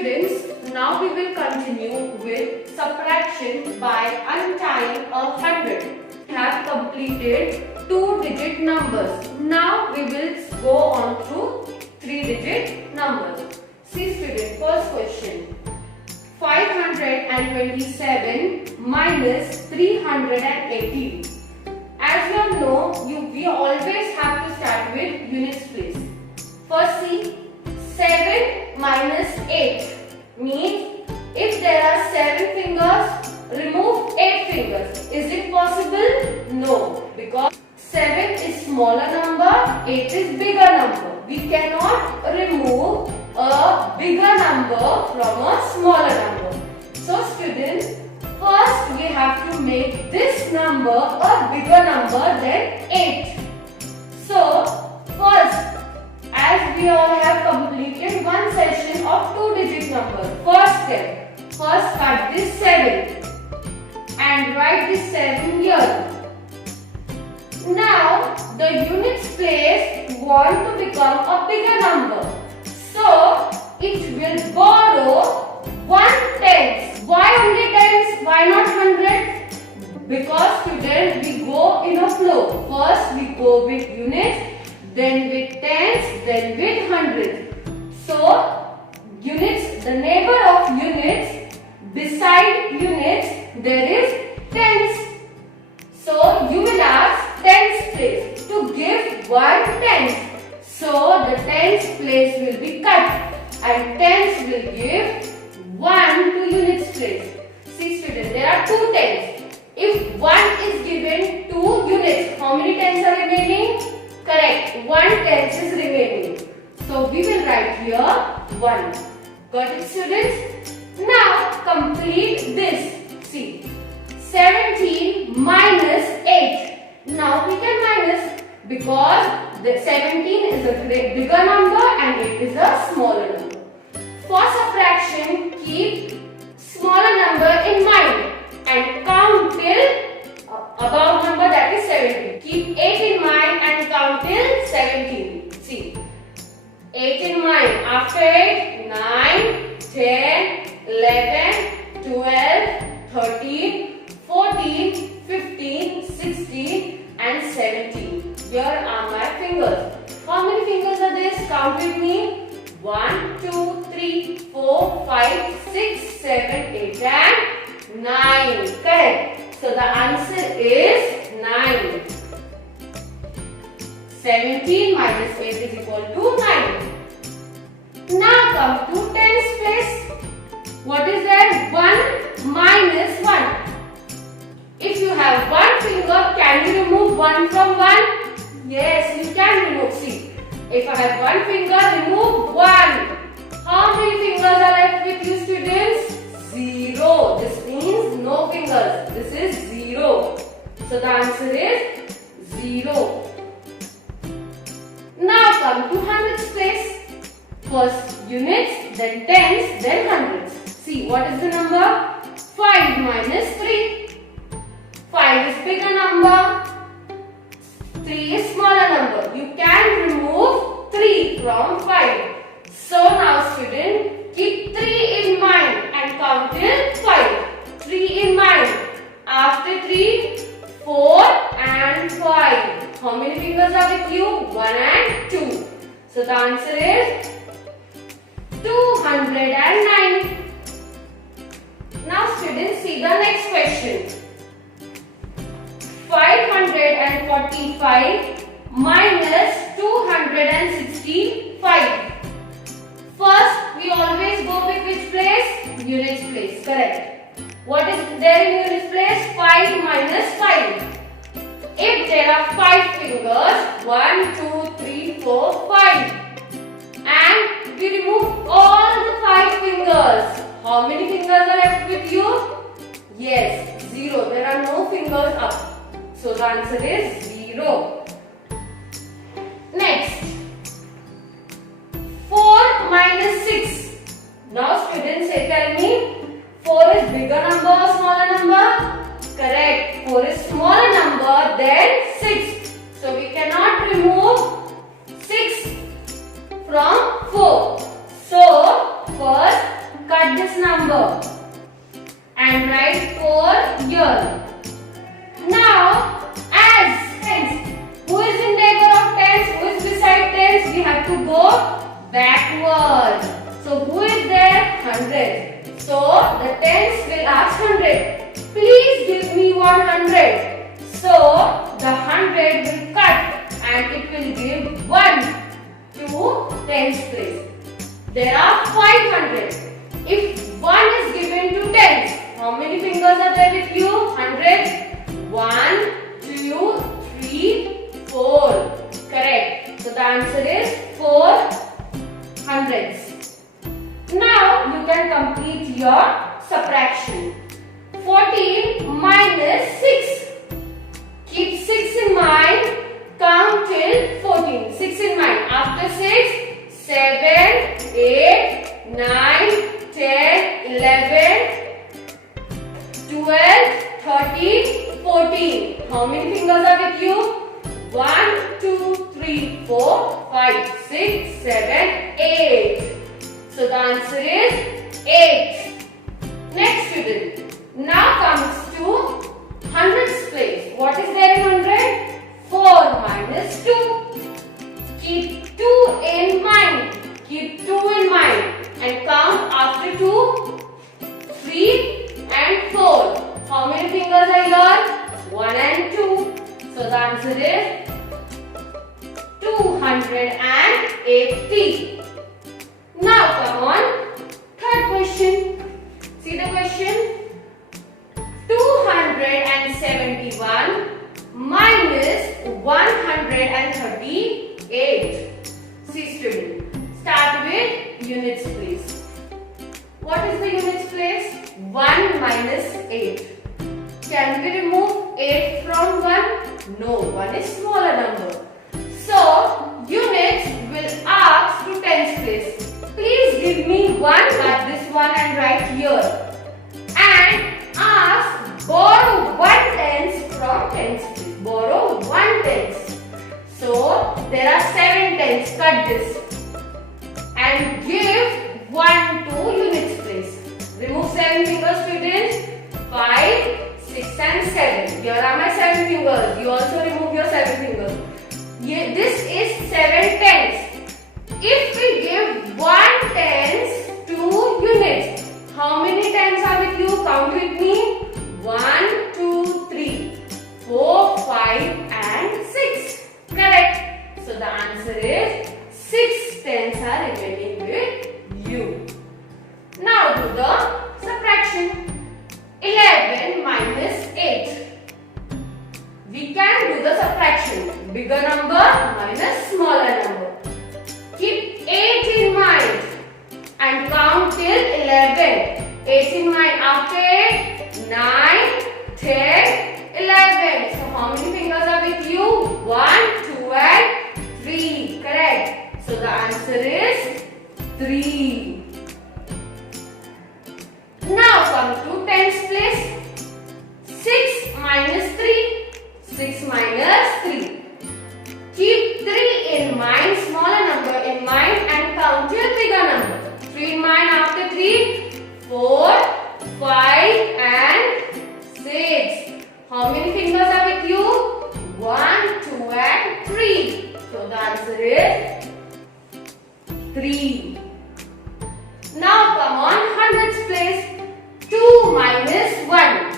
Students, now we will continue with subtraction by untying 100. We have completed 2-digit numbers. Now we will go on through 3-digit numbers. See student, first question. 527 minus 318. As you all know, we always have to start with units place. First see, 7 minus 8 means if there are 7 fingers, remove 8 fingers. Is it possible? No, because 7 is smaller number, 8 is bigger number. We cannot remove a bigger number from a smaller number. So students, first we have to make this number a bigger number than 8. So first, as we all have completed one session of 2-digit number, first step, first cut this 7 and write this 7 here. Now the units place want to become a bigger number, so it will borrow 1/10. Why only tens? Why not hundreds? Because students, we go in a flow. First we go with units, then with tens, then with hundreds. So units, the neighbor of units, beside units there is tens. So you will ask tens place to give 1/10. So the tens place will be cut and tens will give 1 to units place. See students, there are 2 tens. If 1 is given to units, how many tens are remaining? Correct, 1 tens is remaining. So we will write here 1. Got it students? Now complete this. See, 17 minus 8. Now we can minus because the 17 is a bigger number and 8 is a smaller number. For subtraction, keep smaller number in mind and count till above number, that is 17. Keep 8 in mind and count till 17. See, 8 in mind. After 8, 9, 10, 11, 12, 13, 14, 15, 16 and 17. Here are my fingers. How many fingers are this? Count with me. 1, 2, 3, 4, 5, 6, 7, 8 and 9. Correct. So the answer is 9. 17 minus 8 is equal to 9. Now come to tens place. What is that? 1 minus 1. If you have 1 finger, can you remove 1 from 1? Yes, you can remove. See, if I have 1 finger, remove 1. How many fingers are left with you students? 0. This means no fingers. This is 0. So the answer is 0. Now come to hundreds place. First units, then tens, then hundreds. See, what is the number? 5 minus 3. 5 is bigger number. 3 is smaller number. You can remove 3 from 5. So now student, keep 3 in mind and count till 5. 3 in mind. After 3, 4 and 5. How many fingers are with you? 1 and 2. So the answer is 209. Now students, see the next question. 545 minus 265. First, we always go with which place? Units place. Correct. What is there in units place? 5 minus 5. If there are 5 fingers, 1, 2, 3, 4, 5. And we remove all the 5 fingers. How many fingers are left with you? Yes, 0. There are no fingers up. So the answer is 0. Next, 4 minus 6. Now students, tell me, 4 is bigger number or smaller number? Correct. 4 is smaller number than 6. So we cannot remove 6 from 4. So first backward. So who is there? 100. So the tens will ask 100. Please give me 100. So the 100 will cut and it will give 1 to tens place. There are 500. If 1 is given to tens, how many fingers are there with you? 100. 1, 2, 3, 4. Correct. So the answer is 4 hundreds. Now you can complete your subtraction. 14 minus 6. Keep 6 in mind. Count till 14. 6 in mind. After 6, 7, 8, 9, 10, 11, 12, 13, 14. How many fingers are with you? 1, 2, 3, 4, 5, 6, 7, 8. So the answer is 8. Next student. Now comes to hundreds place. What is there in 100? 4 minus 2. Keep 2 in mind. Keep 2 in mind. And count after 2, 3 and 4. How many fingers are here? 1 and 2. So the answer is 280. Now come on, third question. See the question. 271 minus 138. See student, start with units place. What is the units place? 1 minus 8. Can we remove 8 from 1? No, 1 is smaller number. So, units will ask to tens place. Please give me 1 at this one and write here. And ask borrow 1 tens from tens place. Borrow 1 tens. So, there are 7 tens. Cut this. And give 1 to units place. Remove 7 fingers students. 5, 6 and 7. Here are my 7 fingers. You also remove your 7 fingers. This is 7 tens. If we give 1 tens to units, how many tens are with you? Count with me. 1, 2, 3, 4, 5 and 6. Correct. So the answer is 6 tens are remaining with you. Now do the subtraction. 11 minus 8. We can do the subtraction. Bigger number minus smaller number. Keep 8 in mind and count till 11. 8 in mind. After 8, 9, 10, 11. So how many fingers are with you? 1, 2 and 3. Correct. So the answer is 3. Now come to tens place. 6 minus 3. 6 minus 3. Keep 3 in mind, smaller number in mind and count till bigger number. 3 in mind after 3, 4, 5 and 6. How many fingers are with you? 1, 2 and 3. So the answer is 3. Now come on hundreds place. 2 minus 1.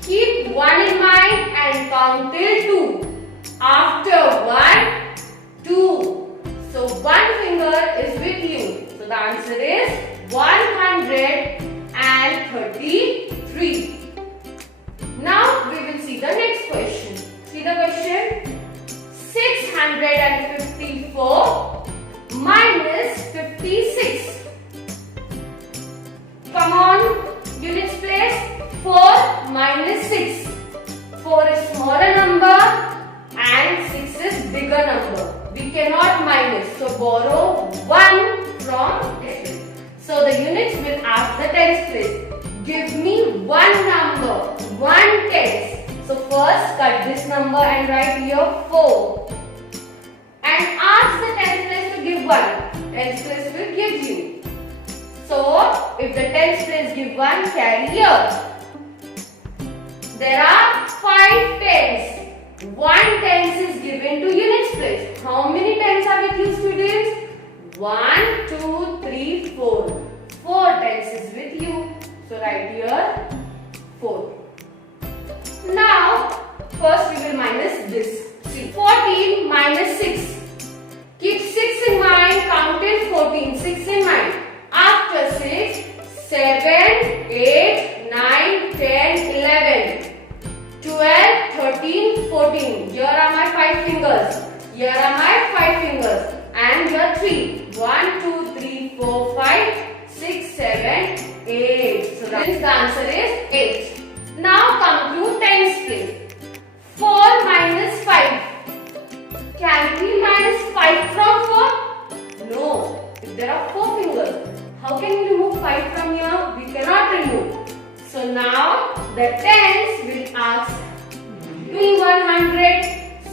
Keep 1 in mind and count till 2. After 1, 2. So 1 finger is with you. So the answer is 133. Now we will see the next question. See the question. 654 minus 56. Come on, units place. 4 minus 6. 4 is smaller number and 6 is bigger number. We cannot minus. So borrow 1 from tens. So the units will ask the tens place. Give me 1 number. 1 tens. So first cut this number and write here 4. And ask the tens place to give 1. Tens place will give you. So if the tens place give 1, carry here. There are 5 tens. 1 tens is given to units place. How many tens are with you students? 1, 2, 3, 4. 4 tens is with you. So write here 4. Now, first we will minus this. See, 14 minus 6. Keep 6 in mind, count till 14. 6 in mind. After 6, 7, 8, 9, 10, 11, 12, 13, 14. Here are my 5 fingers. Here are my 5 fingers. And here 3. 1, 2, 3, 4, 5, 6, 7, 8. So that is the answer is 8. Now come to tens place. 4 minus 5. Can we minus 5 from 4? No. If there are 4 fingers, how can we remove 5 from here? We cannot remove. So now the tens will ask me 100.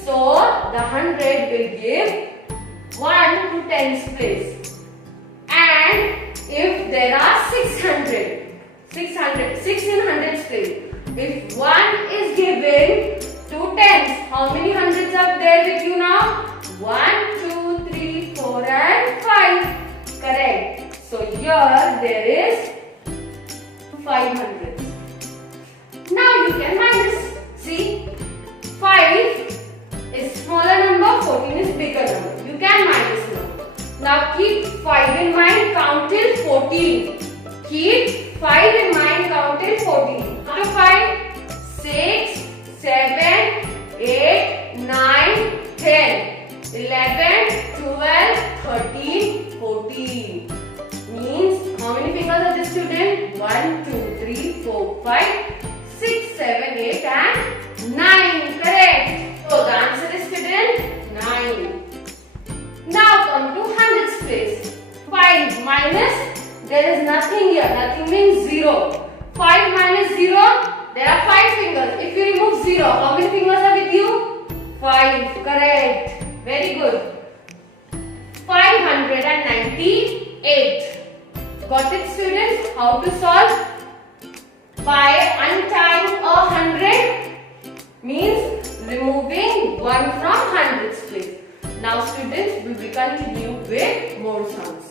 So the 100 will give 1 to tens place. And if there are 600, 6 in hundreds place. If 1 is given to tens, how many hundreds are there with you now? 1, 2, 3, 4 and 5. Correct. So here there is 500. Now you can minus. See, 5 is smaller number, 14 is bigger number. You can minus now. Now keep 5 in mind, count till 14. Keep 5 in mind, count till 14. After 5, 6, 7, 8, 9, 10, 11, 12, 13, 14. Means how many fingers are this student? 1, 2, 3, 4, 5, 6, 7, 8 and 9. Correct. So the answer is student 9. Now come to hundreds place. 5 minus, there is nothing here. Nothing means 0. 5 minus 0, there are 5 fingers. If you remove 0, how many fingers are with you? 5. Correct. Very good. 598. Got it, students? How to solve? By untying 100 means removing 1 from hundreds place. Now students, we will continue with more sums.